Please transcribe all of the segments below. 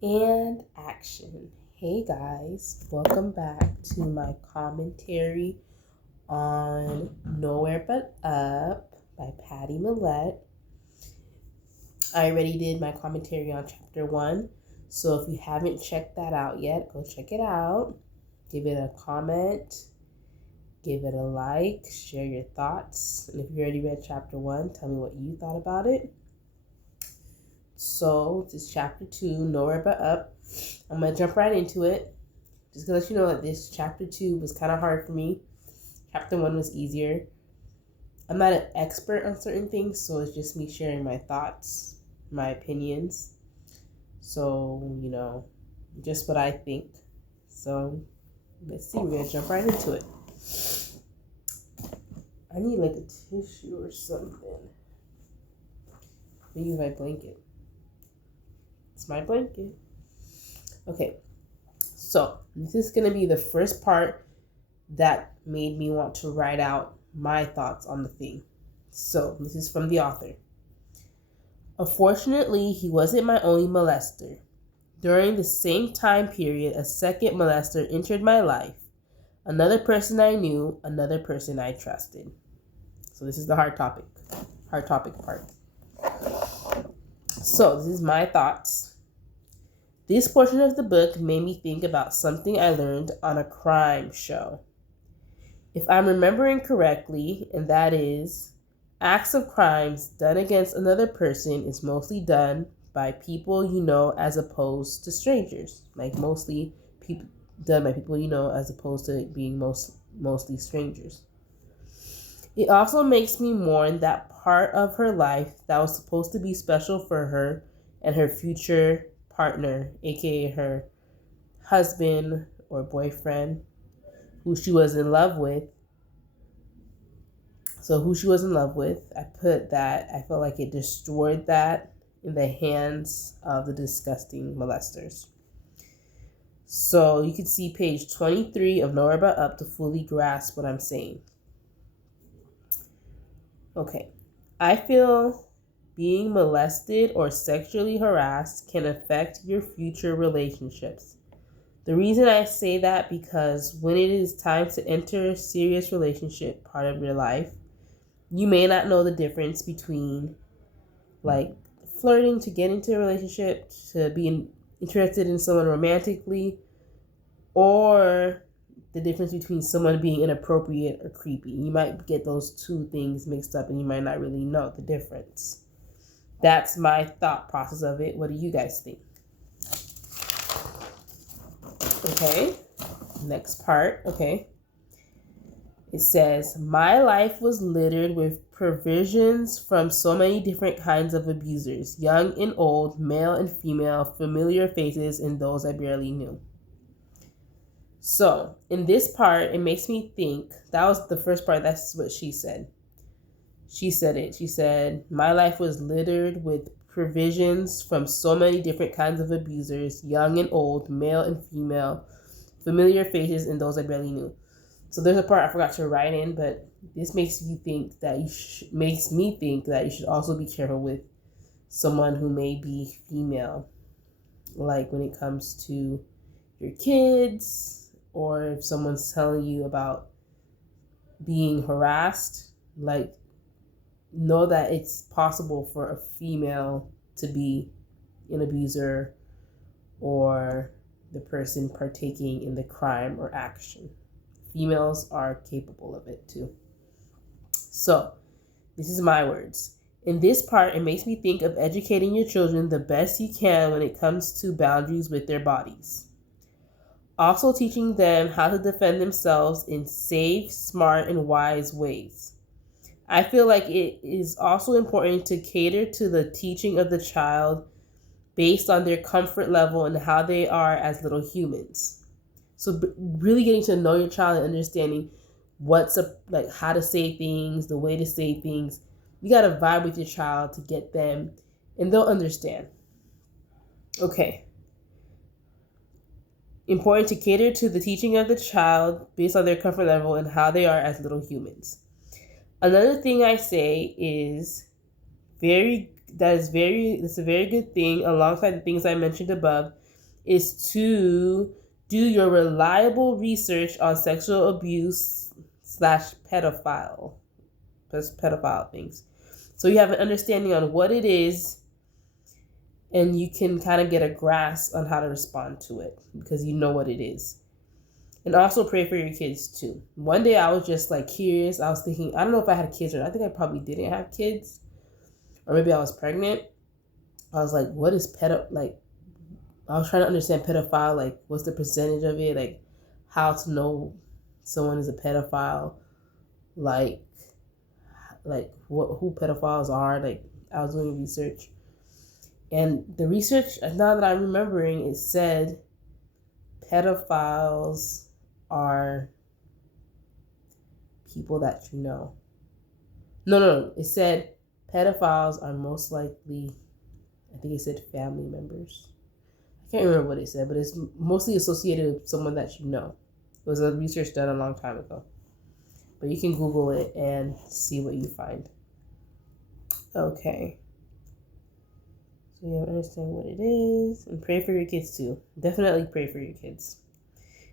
And action. Hey guys, welcome back to my commentary on Nowhere But Up by Patty Millette. I already did my commentary on chapter 1, so if you haven't checked that out yet, go check it out. Give it a comment, give it a like, share your thoughts. And if you already read chapter 1, tell me what you thought about it. So, this is chapter 2, Nowhere But Up. I'm going to jump right into it. Just to let you know that this chapter 2 was kind of hard for me. Chapter 1 was easier. I'm not an expert on certain things, so it's just me sharing my thoughts, my opinions. So, just what I think. So, let's see. We're going to jump right into it. I need like a tissue or something. Maybe my blanket. It's my blanket. Okay. So, this is going to be the first part that made me want to write out my thoughts on the thing. So, this is from the author. Unfortunately, he wasn't my only molester. During the same time period, a second molester entered my life. Another person I knew, another person I trusted. So, this is the hard topic part. So, this is my thoughts. This portion of the book made me think about something I learned on a crime show. If I'm remembering correctly, and that is, acts of crimes done against another person is mostly done by people you know as opposed to strangers. Like mostly done by people you know as opposed to being mostly strangers. It also makes me mourn that part of her life that was supposed to be special for her and her future partner, aka her husband or boyfriend, who she was in love with. So who she was in love with, I put that, I felt like it destroyed that in the hands of the disgusting molesters. So you can see page 23 of Nowhere But Up to fully grasp what I'm saying. Okay. I feel being molested or sexually harassed can affect your future relationships. The reason I say that because when it is time to enter a serious relationship part of your life, you may not know the difference between like flirting to get into a relationship, to being interested in someone romantically, or the difference between someone being inappropriate or creepy. You might get those two things mixed up and you might not really know the difference. That's my thought process of it. What do you guys think? Okay, next part. Okay. It says, my life was littered with provisions from so many different kinds of abusers, young and old, male and female, familiar faces, and those I barely knew. So, in this part, it makes me think, that was the first part, that's what she said. She said it. She said, my life was littered with provisions from so many different kinds of abusers, young and old, male and female, familiar faces, and those I barely knew. So there's a part I forgot to write in, but this makes me think that you should also be careful with someone who may be female, like when it comes to your kids, or if someone's telling you about being harassed, like know that it's possible for a female to be an abuser or the person partaking in the crime or action. Females are capable of it too. So, this is my words. In this part, it makes me think of educating your children the best you can when it comes to boundaries with their bodies. Also teaching them how to defend themselves in safe, smart, and wise ways. I feel like it is also important to cater to the teaching of the child based on their comfort level and how they are as little humans. So really getting to know your child and understanding like how to say things, the way to say things. You got to vibe with your child to get them, and they'll understand. Okay. Important to cater to the teaching of the child based on their comfort level and how they are as little humans. Another thing I say is it's a very good thing alongside the things I mentioned above, is to do your reliable research on sexual abuse / pedophile things. So you have an understanding on what it is, and you can kind of get a grasp on how to respond to it because you know what it is. And also pray for your kids too. One day I was just like curious. I was thinking, I don't know if I had kids or not. I think I probably didn't have kids. Or maybe I was pregnant. I was like, what is like, I was trying to understand pedophile, like what's the percentage of it, like how to know someone is a pedophile, like who pedophiles are. Like I was doing research. And the research, now that I'm remembering, it said pedophiles are people that you know. No. It said pedophiles are most likely, I think it said family members. I can't remember what it said, but it's mostly associated with someone that you know. It was a research done a long time ago. But you can Google it and see what you find. Okay. So you understand what it is. And pray for your kids too. Definitely pray for your kids.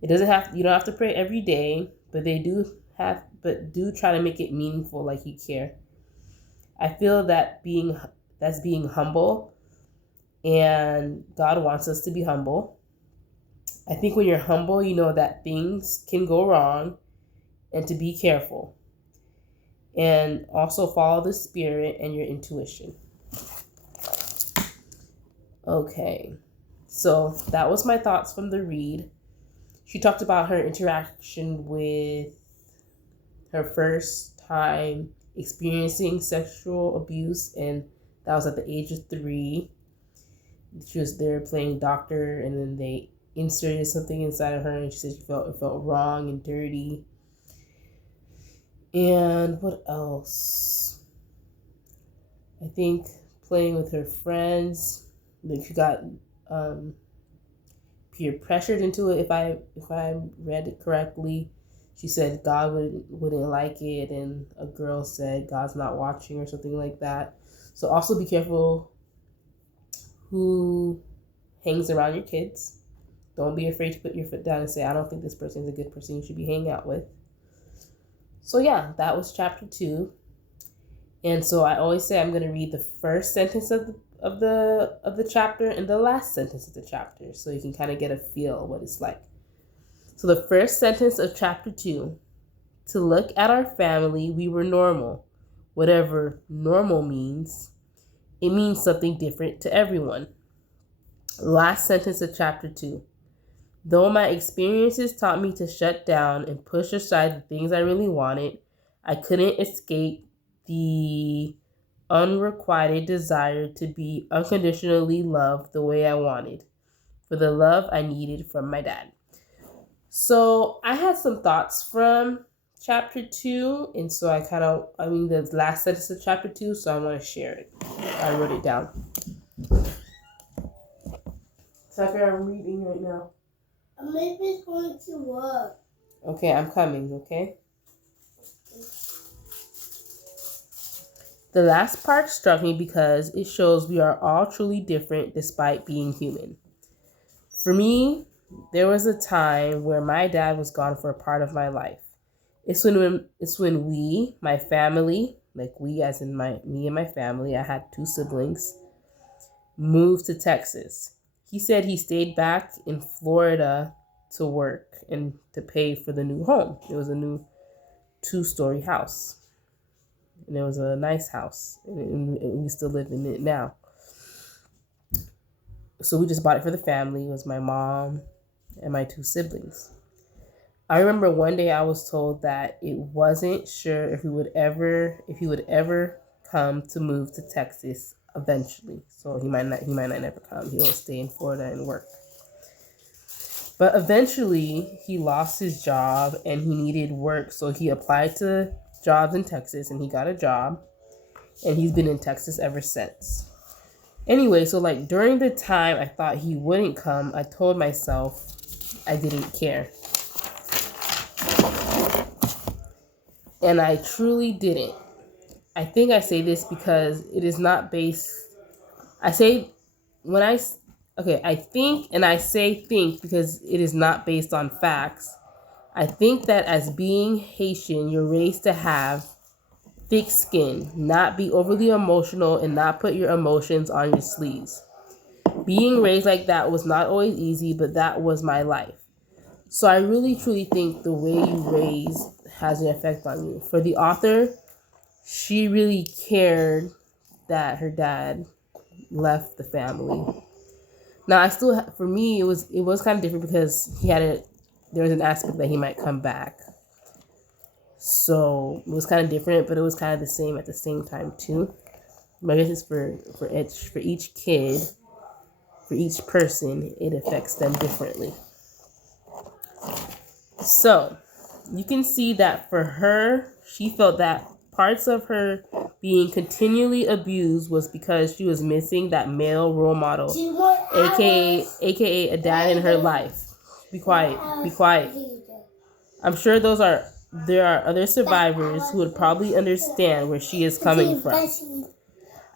You don't have to pray every day, but do try to make it meaningful, like you care. I feel that that's being humble, and God wants us to be humble. I think when you're humble, you know that things can go wrong and to be careful. And also follow the Spirit and your intuition. Okay, so that was my thoughts from the read. She talked about her interaction with her first time experiencing sexual abuse, and that was at the age of 3. She was there playing doctor, and then they inserted something inside of her, and she said it felt wrong and dirty. And what else? I think playing with her friends, like she got peer pressured into it. If I read it correctly, she said God wouldn't like it, and a girl said God's not watching or something like that. So also be careful who hangs around your kids. Don't be afraid to put your foot down and say, I don't think this person is a good person you should be hanging out with. So yeah, that was chapter 2. And so I always say I'm going to read the first sentence of the chapter and the last sentence of the chapter, so you can kind of get a feel of what it's like. So the first sentence of chapter 2: to look at our family, we were normal. Whatever normal means, it means something different to everyone. Last sentence of chapter 2: though my experiences taught me to shut down and push aside the things I really wanted, I couldn't escape the unrequited desire to be unconditionally loved the way I wanted, for the love I needed from my dad. So I had some thoughts from chapter 2, and so the last sentence of chapter 2, so I want to share it. I wrote it down. Tucker, I'm reading right now. Maybe going to work. Okay, I'm coming, okay? The last part struck me because it shows we are all truly different despite being human. For me, there was a time where my dad was gone for a part of my life. It's when we, my family, like we as in me and my family, I had 2 siblings, moved to Texas. He said he stayed back in Florida to work and to pay for the new home. It was a new 2-story house. And it was a nice house. And we still live in it now. So we just bought it for the family. It was my mom and my 2 siblings. I remember one day I was told that it wasn't sure if he would ever come to move to Texas eventually. So he might not never come. He'll stay in Florida and work. But eventually he lost his job and he needed work. So he applied to jobs in Texas and he got a job. And he's been in Texas ever since. Anyway, so like during the time I thought he wouldn't come, I told myself I didn't care. And I truly didn't. I think I say this because it is not based. I say when I Okay, I think, and I say think because it is not based on facts. I think that as being Haitian, you're raised to have thick skin, not be overly emotional, and not put your emotions on your sleeves. Being raised like that was not always easy, but that was my life. So I really truly think the way you raise has an effect on you. For the author, she really cared that her dad left the family. Now, for me, it was kind of different because there was an aspect that he might come back. So it was kind of different, but it was kind of the same at the same time too. But I guess it's for each kid, for each person, it affects them differently. So you can see that for her, she felt that parts of her being continually abused was because she was missing that male role model, aka a dad in her life. Be quiet. I'm sure there are other survivors who would probably understand where she is coming from.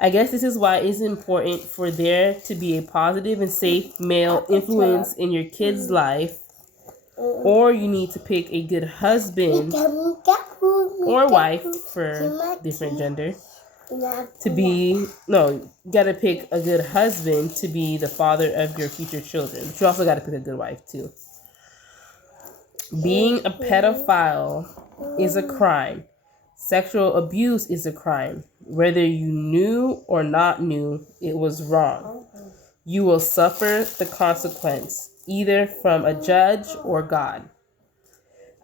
I guess this is why it's important for there to be a positive and safe male influence in your kid's life, or you need to pick a good husband or wife for different gender you gotta pick a good husband to be the father of your future children. But you also gotta pick a good wife too. Being a pedophile is a crime. Sexual abuse is a crime. Whether you knew or not knew, it was wrong. You will suffer the consequence, either from a judge or God.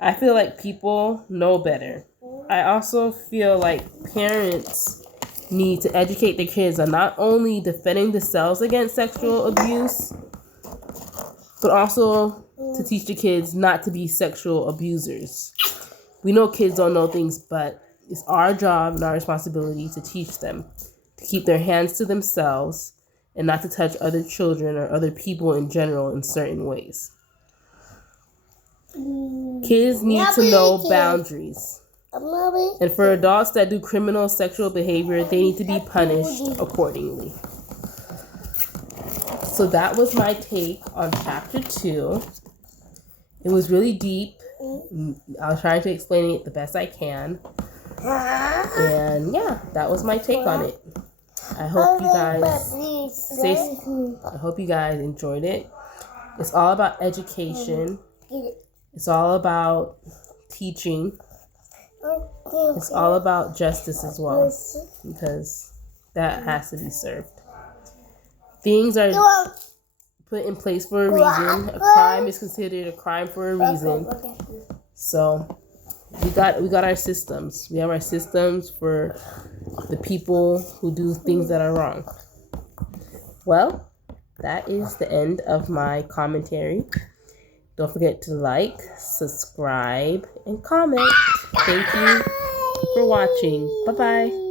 I feel like people know better. I also feel like parents need to educate their kids on not only defending themselves against sexual abuse, but also to teach the kids not to be sexual abusers. We know kids don't know things, but it's our job and our responsibility to teach them to keep their hands to themselves and not to touch other children or other people in general in certain ways. Kids need to know boundaries. And for adults that do criminal sexual behavior, they need to be punished accordingly. So that was my take on chapter 2. It was really deep. I was trying to explain it the best I can. And yeah, that was my take on it. I hope you guys enjoyed it. It's all about education. It's all about teaching. It's all about justice as well, because that has to be served. Things are put in place for a reason. A crime is considered a crime for a reason. So we got our systems. We have our systems for the people who do things that are wrong. Well, that is the end of my commentary. Don't forget to like, subscribe, and comment. Thank you for watching. Bye-bye.